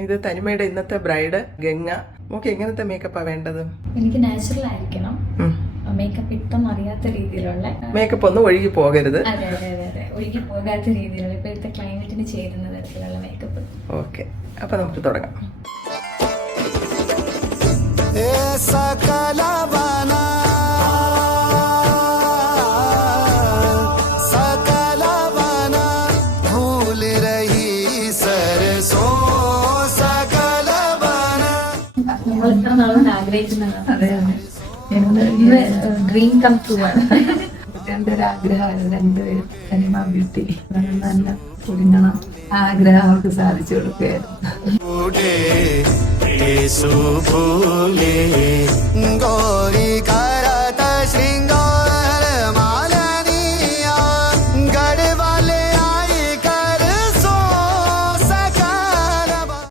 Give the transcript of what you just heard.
ഇത് തനിമയുടെ ഇന്നത്തെ ബ്രൈഡ് ഗംഗ. നമുക്ക് എങ്ങനത്തെ മേക്കപ്പാ വേണ്ടത്? എനിക്ക് നാച്ചുറൽ ആയിരിക്കണം. മേക്കപ്പ് ഇപ്പം അറിയാത്ത രീതിയിലുള്ള മേക്കപ്പ് ഒന്നും ഒഴുകി പോകരുത്. അതെ അതെ അതെ അതെ ഒഴുകി പോകാത്ത രീതിയിലുള്ള ഇപ്പോഴത്തെ ക്ലൈമറ്റിന് ചേരുന്ന തരത്തിലുള്ള മേക്കപ്പ്. ഓക്കെ, അപ്പൊ നമുക്ക് തുടങ്ങാം. നമ്മൾ ഇത്ര നാളുകൊണ്ട് ആഗ്രഹിക്കുന്നതാണ്. ഡ്രീം കം ട്രൂ ആണ്. എൻ്റെ ഒരു ആഗ്രഹമാണ് രണ്ടുപേരും തനിമ ബ്യൂട്ടി നല്ല ഒരുങ്ങണം. ആഗ്രഹം അവർക്ക് സാധിച്ചു കൊടുക്കുകയായിരുന്നു.